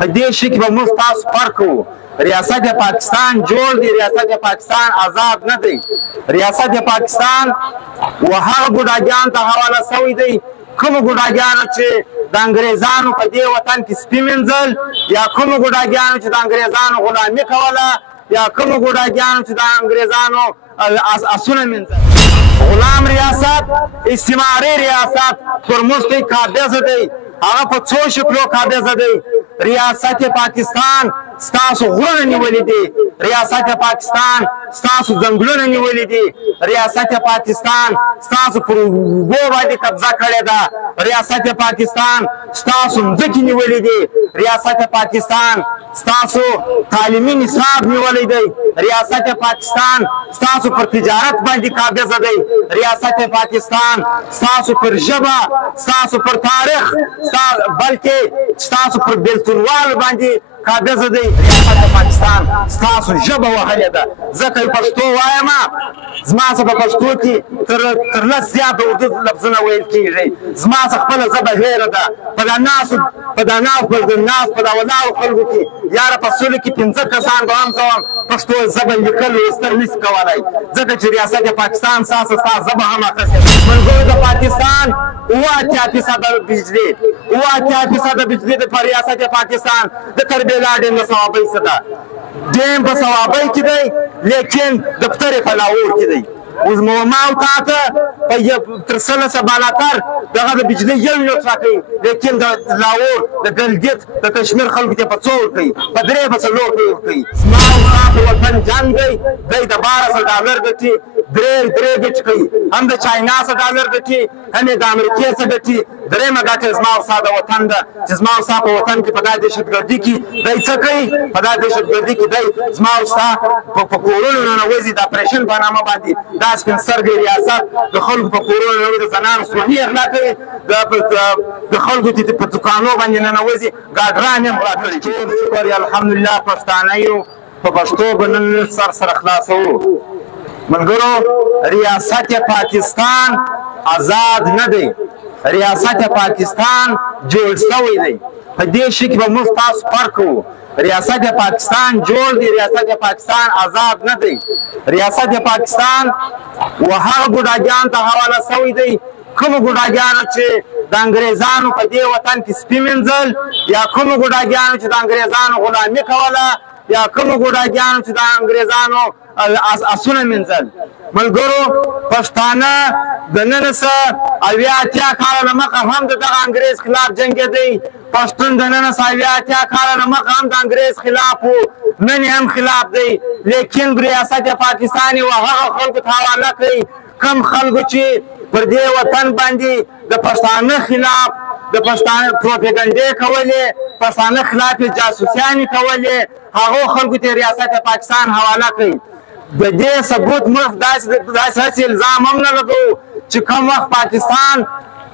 په دې شي کې به موږ تاسو فرق کوو. ریاست پاکستان جوړ دی، ریاست پاکستان آزاد نه دی. ریاست پاکستان و هغه ګوډاګیانو ته حواله سوی دی، کومو ګوډاګیانو چې د انګریزانو په دې وطن کې سپي مینځل، یا کومو ګوډاګیانو چې د انګریزانو غلامي کوله، یا کومو ګوډاګیانو چې د انګریزانو اسونه مینځل. غلام ریاست، استعماري ریاست پر موږ قابض دی، هغه په څو شکلو قابض دی. ریاست پاکستان ستاسو غرونه نیولې دي، ریاست پاکستان ستاسو ځنګلونه نیولې دي، ریاست پاکستان ستاسو پر اوبو باندې قبضه کړې ده، ریاست پاکستان ستاسو مځکې نیولې دي، ریاست پاکستان ستاسو تعلیمي نصاب نیولی دی، ریاست پاکستان ستاسو پر تجارت باندې قابض دی، ریاست پاکستان ستاسو پر ژبه، ستاسو پر تاریخ، بلکې ستاسو پر بیلتونوال باندې قابض دی. ریاست پاکستان ستاسو ژبه وهلې ده، ځکه پښتو وایم، زما څخه په پښتو کې تر لس زیات د اردو لفظونه ویل کېږي. زما څخه خپله ژبه هېره ده. په دا ناستو په دا ولاړو خلکو کې یاره په سلو کې 5 کسان به هم کوم پښتو ژبه لیکل لوستل نشي کولی، ځکه چې ریاست پاکستان ستا ژبه هم اخیستې. ملګرو د پاکستان 88% بجلي 88% بجلي د ریاست پاکستان د تربیلا ډیم د صوابۍ څخه ده. ډیم په صوابۍ کې دی، لیکن دفتر په لاهور کې دی. اوس ما او تا ته تر 100 بالاتر دغه د بجلي 1 یونټ راکوي، لیکن د لاهور د ګلګت د کشمیر خلکو ته په 4 ورکوي، په 3 په 4 ورکوي. زما او ستا په وطن جنګ دی، دی د 1200 ډالر ګټي، درې ګټې کوي، هم د چاینا څخه ډالر ګټي، هم یې د امریکې څخه ګټي. درېیمه ګټه زما او ستا د وطن ده، چې زما او ستا په وطن کې په دا دهشتګردي کې دی څه کوي؟ په دا دهشتګردي کې دی زما او ستا په کورونو ننوځي، د اپریشن په نامه باندې دا سپین سترګی ریاست د خلکو په کورونو ننوځي، د زنانو سوني اغلا کوي، د خلکو په دوکانو باندې ننوځي، ګاډران یې ملاتړ کوي. شکر الحمدلله پښتانه یو، په پښتو به نن سره خلاصوو. ملګرو، ریاست پاکستان آزاد نه دی، ریاست پاکستان جوړ شوی دی. په دې شي کې به موږ تاسو فرق کوو. ریاست پاکستان جوړ دی، ریاست پاکستان آزاد نه دی. ریاست پاکستان و هغه ګوډاګیانو ته حواله سوی دی، کومو ګوډاګیانو چې د انګریزانو په دې وطن کې سپي مینځل، یا کومو ګوډاګیانو چې د انګریزانو غلامي کوله، یا کومو ګوډاګیانو چې د انګریزانو اسونه مینځل. ملګرو، پښتانه د نن څه 80 کاله نه مخه هم د دغه انګریز خلاف جنګېدی. پښتون د نن څه 80 کاله نه مخه هم د انګریز خلاف و، نن هم خلاف دی. لیکن ریاست پاکستان یې هغه خلکو ته حواله کوي، کم خلکو چې پر دې وطن باندې د پښتانه خلاف د پښتانه پروپاګاندا کولې، پښتانه خلاف جاسوسیانې کولې، هغو خلکو ته ریاست پاکستان حواله کوي. د دې ثبوت موږ داسې الزام هم نه لګوو چې کوم وخت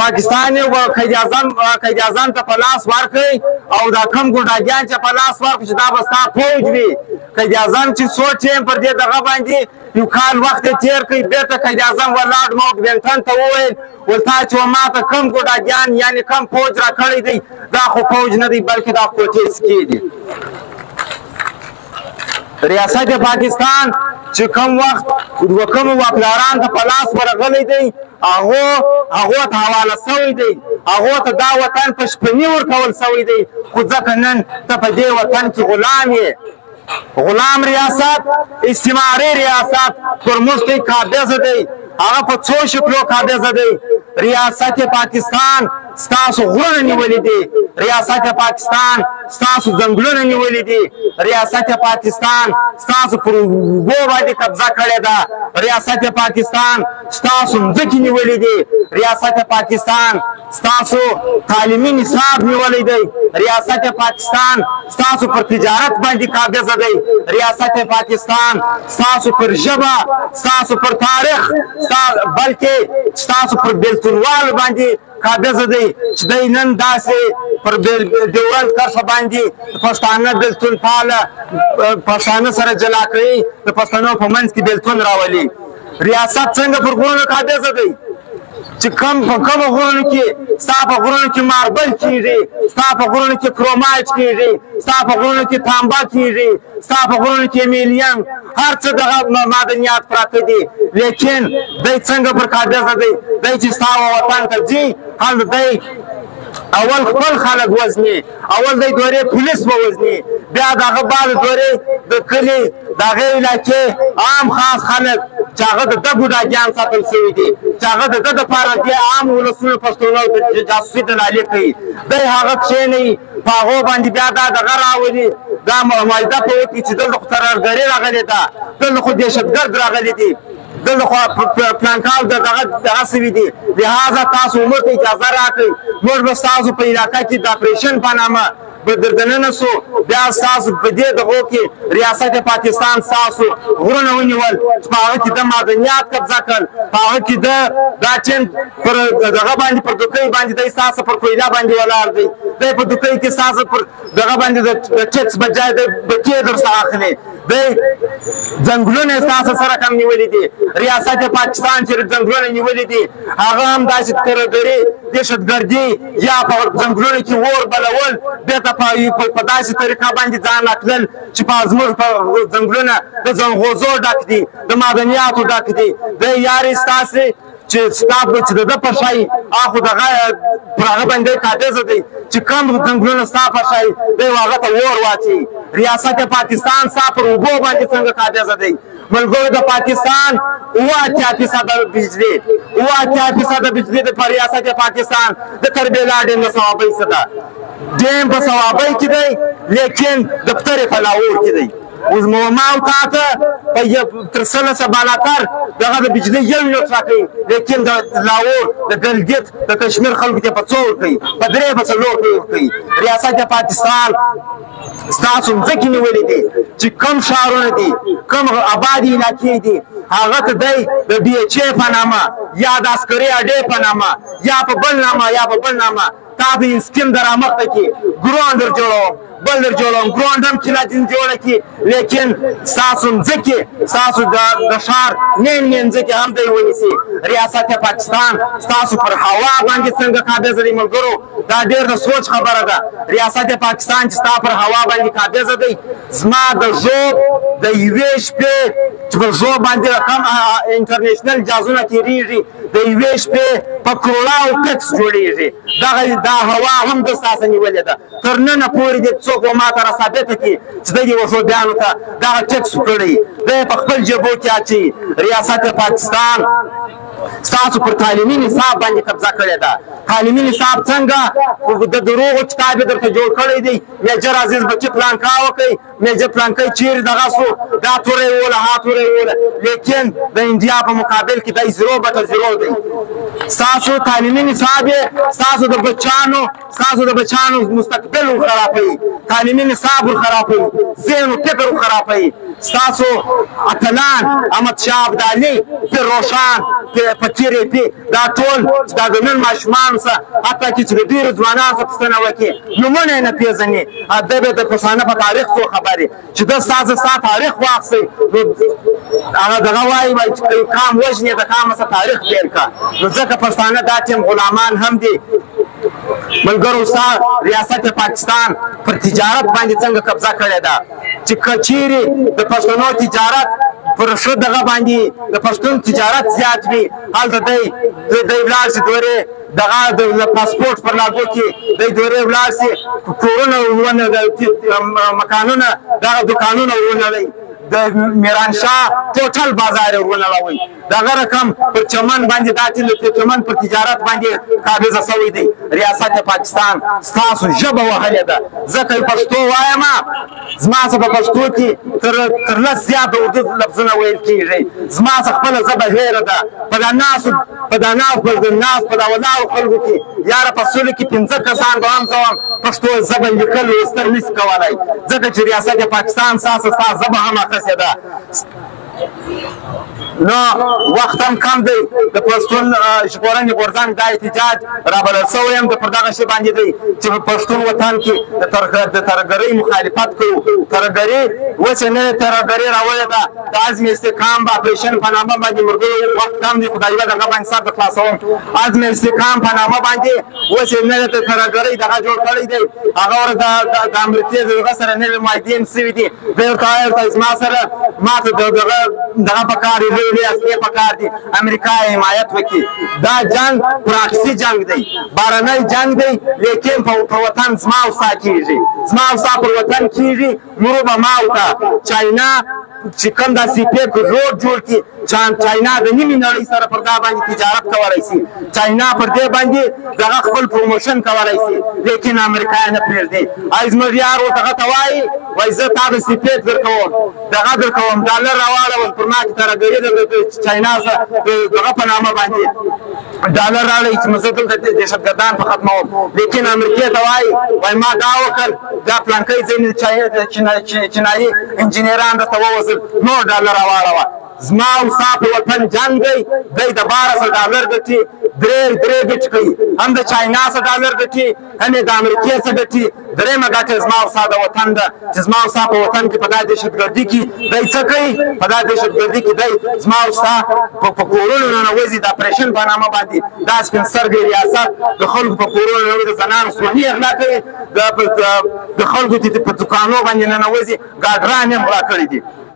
پاکستان یې قائد اعظم ته په لاس ورکړي، او دا کم ګوډاګیان چې په لاس ورکړي چې دا به ستا فوج وي. قائد اعظم چې سوچ یې پر دې دغه باندې یو کال وخت تېر کړي، بېرته قائد اعظم ولارډ ماونټ بېټن ته وویل ورته چې ما ته کم ګوډاګیان یعنې کم فوج راکړی دی، دا خو فوج نه دی بلکې دا کوټې سکې دي. ریاست پاکستان چې کوم وخت کومو واکداران ته په لاس ورغلی دی، هغو ته حواله سوی دی، هغو ته دا وطن په شپني ورکول سوی دی. خو ځکه نن ته په دې وطن کې غلام یې. غلام ریاست، استعماري ریاست پر موږ قابض دی، هغه په څو شکلو قابض دی. ریاست پاکستان ستاسو غرونه نیولې دي، ریاست پاکستان ستاسو ځنګلونه نیولې دي، ریاست پاکستان ستاسو پر اوبو باندې قبضه کړې ده، ریاست پاکستان ستاسو مځکې نیولې دي، ریاست پاکستان ستاسو تعلیمي نصاب نیولی دی، ریاست پاکستان ستاسو پر تجارت باندې قابض دی، ریاست پاکستان ستاسو پر ژبه، ستاسو پر تاریخ، بلکې ستاسو پر بیلتونوال باندې قابض دی چې دی نن داسې پر ډیورنډ کرښه باندې پښتانه بیلتون پاله پښتانه سره جلا کوي، د پښتنو په منځ کې بیلتون راولي. ریاست څنګه پر غرونو قابض دی چې په کومو غرونو کې ستا په غرونو کې ماربل کېږي، ستا په غرونو کې کرومایټ کېږي، ستا په غرونو کې تانبه کېږي، ستا په غرونو کې میلیم، هر څه دغه معدنیات پراته دي. لیکن دی څنګه پر کاغذه دی؟ دی چې ستا وطن ته ځي هلته دی اول خپل خلک وزني، اول دی دورې پولیس به وزني، بیا دغه بعد دورې د کلي د هغې علاقې عام خاص خلک چې هغه د ده بوډاګیان ساتل شوي دي، چې هغه د ده دپاره دې عام ولسونو پښتونو ته جاسوسي دلالې کوي. دی هغه کښېنوي په هغو باندې بیا دا دغه راولي، دا معاهده په وکړي چې دلته خو ترهګري راغلې ده، دلته خو دهشتګرد راغلی دي، دلته خو پلانکاو دغه سوي دي، لهذا تاسو موږ ته اجازه راکړئ موږ به ستاسو په علاقه کې د اپریشن په نامه به در دننه سو، بیا ستاسو په دې دغو کې ریاست پاکستان ستاسو غرونه ونیول چې په هغه کې د معدنیات قبضه کړل، په هغه کې دا چین پر دغه باندې پر دوکۍ باندې دی ستاسو پر کویله باندې ولاړ دی، دی په دوکۍ کې ستاسو پر دغه باندې د ټکس بجای دی بکې درڅخه اخلي، دی ځنګلونه ستاسو سره کم نیولي دي، ریاست پاکستان چې ځنګلونه نیولي دي هغه هم داسې ترهګري دهشتګردي یا په ځنګلونو کې اور بلول بېرته په داسې طریقه باندې ځان اخلل چې په زموږ ځنګلونه د ځنغوزو ډک دي، د معدنیاتو ډک دي. دی یارې ستاسې چې ستا چې د ده په شی اخو دغه پر هغه باندې قابضه دی چې کم ځنګلونه ستا په شی دی هغه ته اور واچوي. ریاست پاکستان ستا پر اوبو باندې څنګه قابضه دی؟ ملګرو د پاکستان 88% بجلی 88% بجلی د ریاست پاکستان د تربیلا ډیم د صوابۍ څخه ده، ډیم په صوابۍ کې دی لیکن دفتر په لاهور کې دی. اوس ما او تا ته تر 100 بالاتر دغه د بجلی یو یونټ راکوي، لیکن د لاهور د ګلګت د کشمیر خلکو ته په 4 ورکوي، په 3 په 4 ورکوي. ریاست پاکستان ستاسو مځکې نیولې دي چې کم ښارونه دي کم آبادي علاقې دي هغه ته دی د ډي ایچ ای په نامه یا د عسکري اډې په نامه یا په بل نامه تا د سکیم در رامخته کړي ګراوند در جوړوم بل در جوړوم ګراوند هم چې لا جوړه کړي، لیکن ستاسو مځکې ستاسو د ښار مین مځکې هم دی ونیسي. ریاست پاکستان ستاسو پر هوا باندې څنګه قابضه دی؟ ملګرو دا ډېر د سوچ خبره ده. ریاست پاکستان چې ستا پر هوا باندې قابضه دی، زما د ژوب د یوې شپې چې پر ژوب باندې کم انټرنیشنل جازونه تېرېږي، د یوې شپې په کروڑاو ټکس جوړېږي، دا هوا هم د ستاسو نیولې ده. تر ننه پورې دې څوک ما ته راثابته کړي چې د دې وښوبیانو ته دغه ټکس کړی دی په خپل جیبو کې اچوي. ریاست پاکستان ستاسو پر تعلیمي نصاب باندې قبضه کړې ده. تعلیمي نصاب څنګه د دروغو کتاب یې درته جوړ کړی دی، میجر عزیز بچي پلانکا وکړئ، میجر پلانکی چیرې دغه سو دا توره یې ووله ها توره یې ووله، لیکن د انډیا په مقابل کې دی 0 دی. ستاسو تعلیمي نصاب یې ستاسو د بچانو مستقبل ورخرابوي، تعلیمي نصاب ورخرابوي، ذهن و فکر ورخرابوي. ستاسو اتلان احمد شاه ابدالي پیر روشان په تیرې پی دا ټول دا د نن ماشومانو څخه حتی چې د ډېرو ځوانانو څخه پوښتنه وکړي نومونه یې نه پېژني، دی به د پښتانه په تاریخ څو خبرې چې ده ستا تاریخ واخلئ نو هغه دغه وایي چې قام وژنې د قام څخه تاریخ پیل کړه. نو ځکه پښتانه دا ټیم غلامان هم دي. ملګرو ستا ریاست پاکستان پر تجارت باندې څنګه قبضه کړې ده چې که چیرې د پښتنو تجارت پر ښه دغه باندې د پښتون تجارت زیات وي هلته دی ولاړ شي دورې دغه د پاسپورټ پر لاګو کې دی دورې ولاړ شي کورونه مکانونه دغه دوکانونه ونړوي، د میرانشاه ټوټل بازار ونړوي. دغه رقم پر چمن باندې دا چې چمن پر تجارت باندې قابضه شوی دی. ریاست پاکستان ستاسو ژبه وهلې ده، ځکه پښتو وایم زما څخه په پښتو کې تر لس زیات د اردو لفظونه ویل کېږي، زما څخه خپله ژبه هېره ده. په دا ناستو په دا ولاړو خلکو کې یاره په سلو کې 15 کسان به هم زه پښتو ژبه لیکل لوستل نشي کولی، ځکه چې ریاست پاکستان ستا ژبه هم اخیستې ده. نو وخت هم کم دی، د پښتون ژغورنې غورځنګ دا احتجاج رابلل شوی هم پر دغه شی باندې دی چې په پښتون وطن کې د ترهګرۍ مخالفت کوو. ترهګري اوس یې نوې ترهګري راوړې ده د عزم استحکام په اپریشن په نامه باندې ملګرو وخت کم دی خدای به دغه باندې سر خلاصوم عزم استحکام په نامه باندې اوس یې نوې ترهګرۍ دغه جوړ کړی دی هغه ورځ د امریکې دغه سره نوې معاهدې سوي دي دی ورته وایي زما سره ما ته دغه پکار دی لوی اصلي پکار دی امریکا حمایت وکړي دا جنګ پراکسي جنګ دی بهرنی جنګ دی لیکن په وطن زما او ستا کېږي زما او ستا پر وطن کېږي مرو به ما او ته چاینا چې کوم دا سیپیک روډ جوړ کړي چاینا د نیمې نړۍ سره پر دا باندې تجارت کولی شي چاینا پر دې باندې دغه خپل پروموشن کولی شي لیکن امریکا یې نه پرېږدي ای زموږ یار ورته هغه وایي وایي زه تا د سیپیک درکوم دغه درکوم ډالر راواړوم پر ما چې ترهګري د چاینا دغه په نامه باندې ډالر راړئ چې زه دلته دهشتګردان په ختموم لیکن امریکې ته وایي وایي ما دا وکړ دا پلانکی ځینې چینایي انجینران درته ووژل نور ډالر راواړوه زما او ستا په وطن جنګ دی دی د 1200 ډالر ګټي درې ګټې کوي هم د چاینا څخه ډالر ګټي هم یې د امریکې څخه ګټي درېیمه ګټه زما او ستا د وطن ده چې زما او ستا په وطن کې په دا دهشتګردي کې دی څه کوي په دا دهشتګردي کې دی زما او ستا په کورونو ننوځي د اپریشن په نامه باندې دا سپین سترګی ریاست د خلکو په کورونو ننوځي د زنانو سوني اغلا کوي د خلکو په دوکانو باندې ننوځي ګاډران یې غلا کړي دي